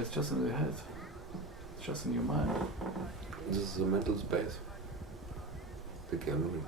It's just in your head. It's just in your mind. This is a mental space. The gallery.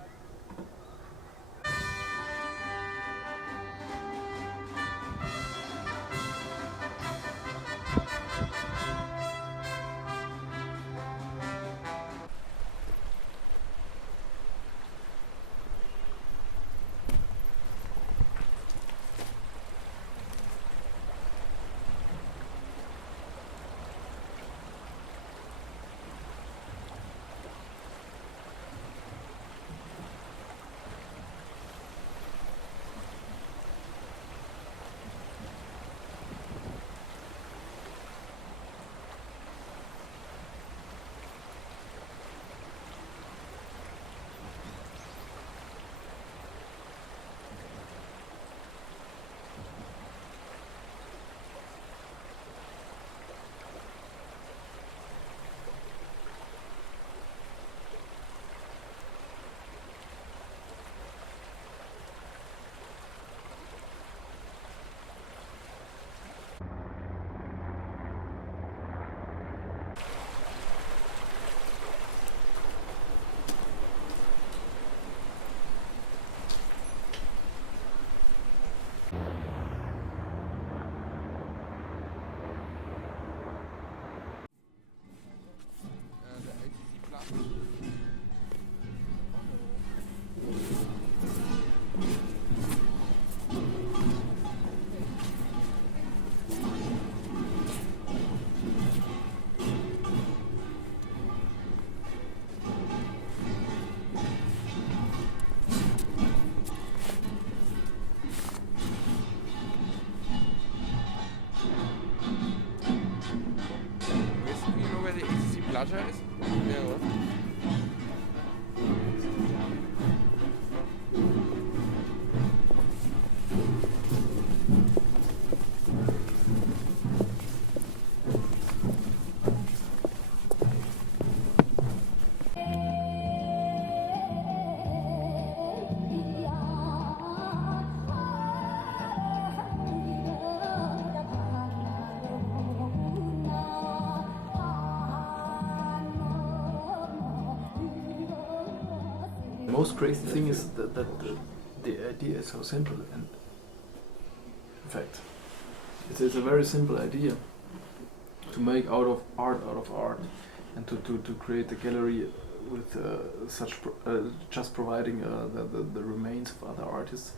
Plaza ist? Ja, oder? The most crazy thing is that the idea is so simple, and in fact, it's a very simple idea to make out of art, and to create a gallery with just providing the remains of other artists.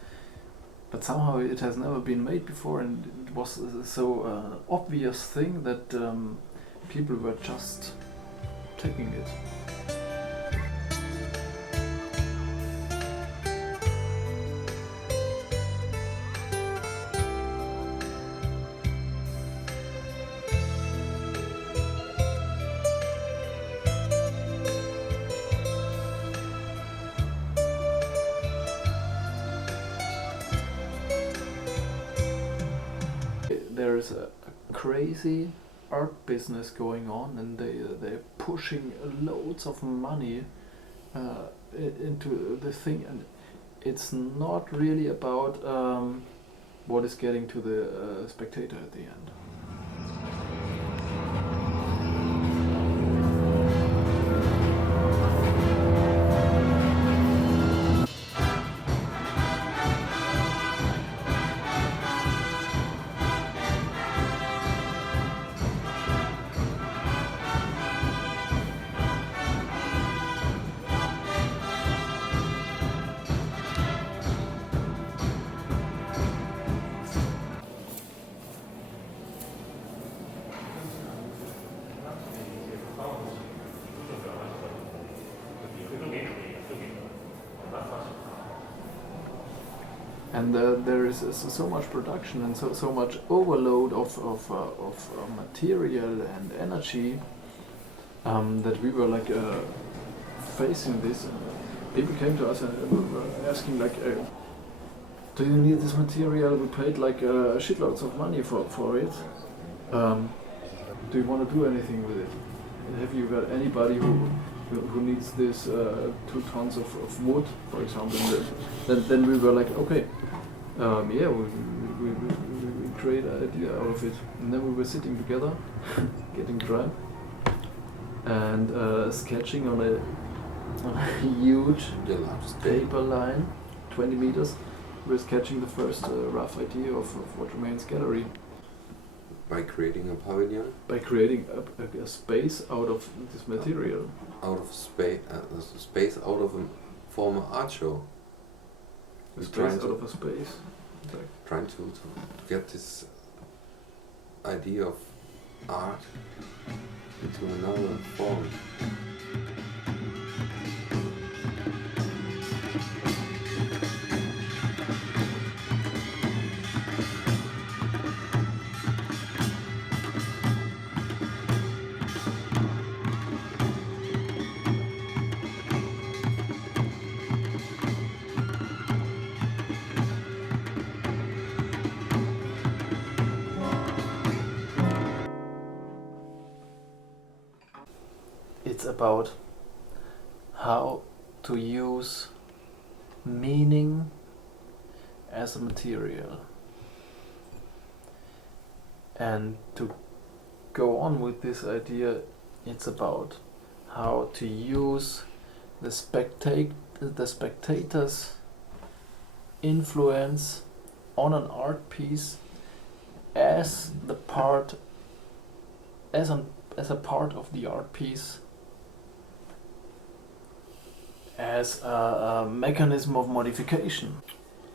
But somehow it has never been made before, and it was so obvious thing that people were just taking it. There's a crazy art business going on, and they're pushing loads of money into the thing, and it's not really about what is getting to the spectator at the end. And there is so much production and so much overload of material and energy that we were like facing this. People came to us and were asking like, do you need this material? We paid like shitloads of money for it. Do you want to do anything with it? Have you got anybody who needs this 2 tons of wood, for example? Then we were like, okay, yeah, we great idea out of it. And then we were sitting together, getting drunk, and sketching on a huge paper line, 20 meters. We're sketching the first rough idea of what remains gallery. By creating a pavilion? By creating a space out of this material. Out of space, out of a former art show. A space out of a space. Exactly. Trying to get this idea of art into another form. It's about how to use meaning as a material, and to go on with this idea, it's about how to use the spectator's influence on an art piece as a part of the art piece, as a mechanism of modification.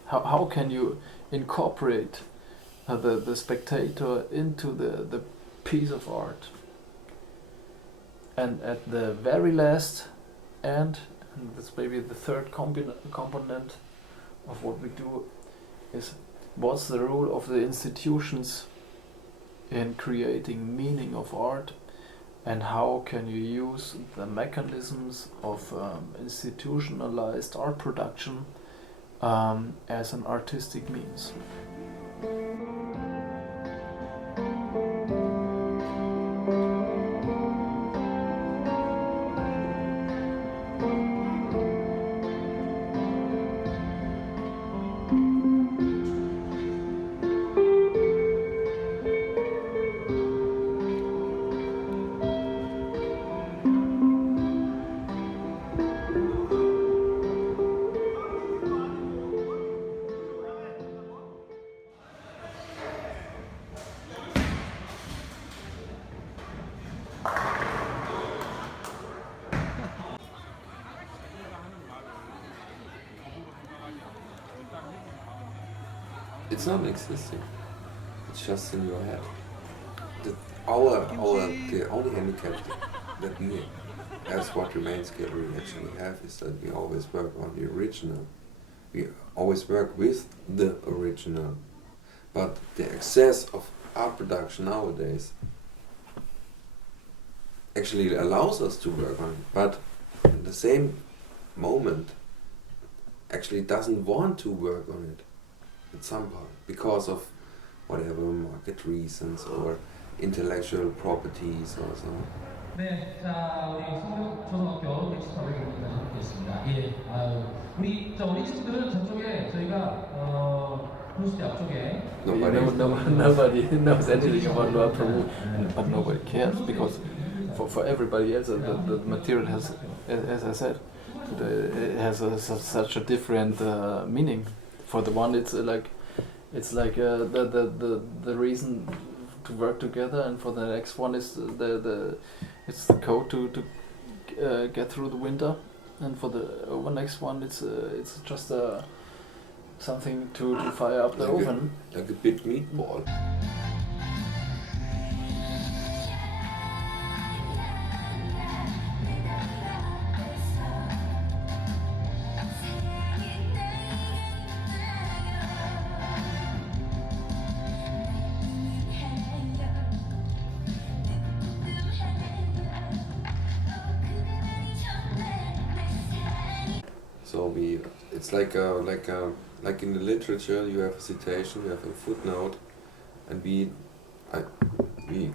How can you incorporate the spectator into the piece of art? And at the very last end, and that's maybe the third component of what we do, is what's the role of the institutions in creating meaning of art, and how can you use the mechanisms of institutionalized art production as an artistic means. It's not existing. It's just in your head. The only handicap that we, as What Remains Gallery, actually have is that we always work on the original. We always work with the original. But the excess of art production nowadays actually allows us to work on it, but at the same moment actually doesn't want to work on it at some point because of whatever market reasons or intellectual properties or so. 네, 자 우리 초등학교 매치 400입니다. 함께했습니다. 예, 우리 우리 친구들은 저쪽에 저희가 브루스티 앞쪽에. Nobody knows anything about Noir Peru, but nobody cares because for everybody else the material has, as I said, it has such a different meaning. For the one, it's like the reason to work together, and for the next one is it's the code to get through the winter, and for the next one it's just something to fire up the oven. Like a big meatball. So it's like in the literature you have a citation, you have a footnote, and we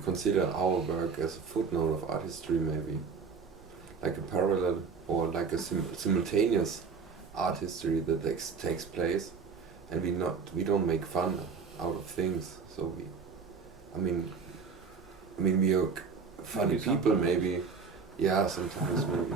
consider our work as a footnote of art history, maybe like a parallel or like a simultaneous art history that takes place, and we don't make fun out of things. So I mean, we are funny Maybe people, sometimes. maybe. Yeah, sometimes maybe.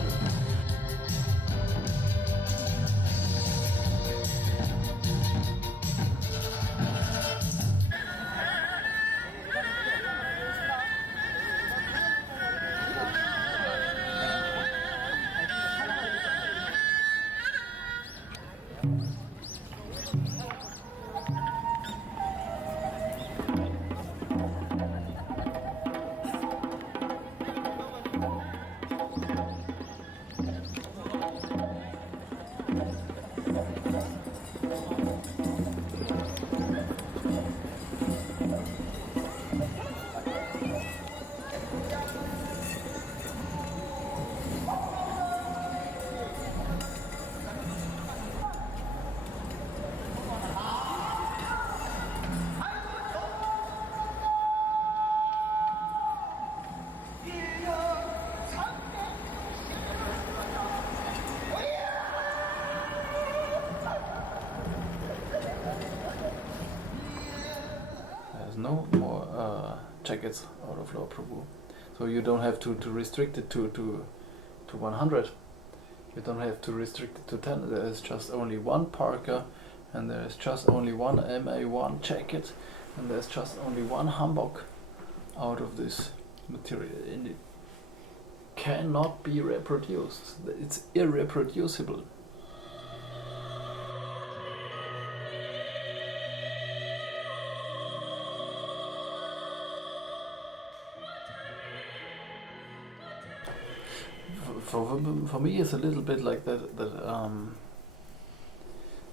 There's no more jackets out of Lord Prabhu. So you don't have to restrict it to 100. You don't have to restrict it to 10. There is just only one parka, and there is just only one MA1 jacket, and there's just only one hanbok out of this material. And it cannot be reproduced. It's irreproducible. For me, it's a little bit like that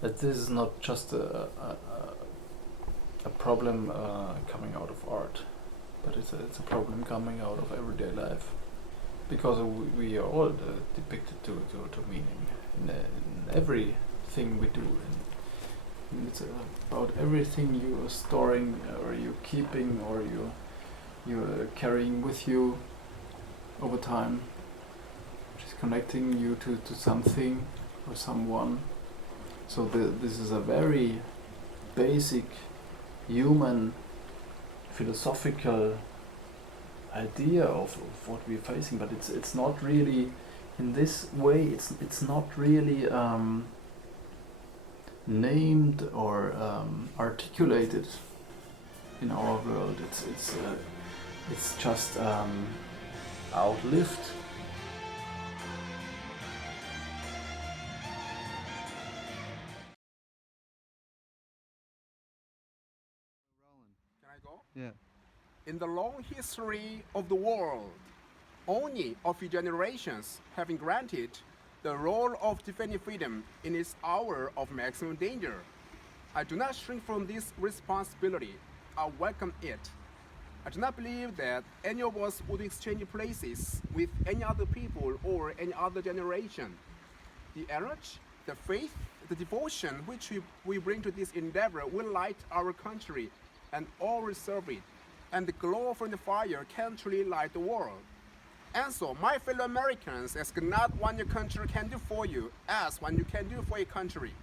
that this is not just a problem coming out of art, but it's a problem coming out of everyday life, because we are all depicted to meaning in everything we do. And it's about everything you are storing, or you're keeping, or you're carrying with you over time, which is connecting you to something or someone. So this is a very basic human philosophical idea of what we're facing, but it's not really in this way. It's not really named or articulated in our world. It's just outlived. Can I go? Yeah. In the long history of the world, only a few generations have been granted the role of defending freedom in its hour of maximum danger. I do not shrink from this responsibility. I welcome it. I do not believe that any of us would exchange places with any other people or any other generation. The energy, the faith, the devotion which we bring to this endeavor will light our country and always serve it, and the glow from the fire can truly light the world. And so, my fellow Americans, ask not what your country can do for you, ask what you can do for your country.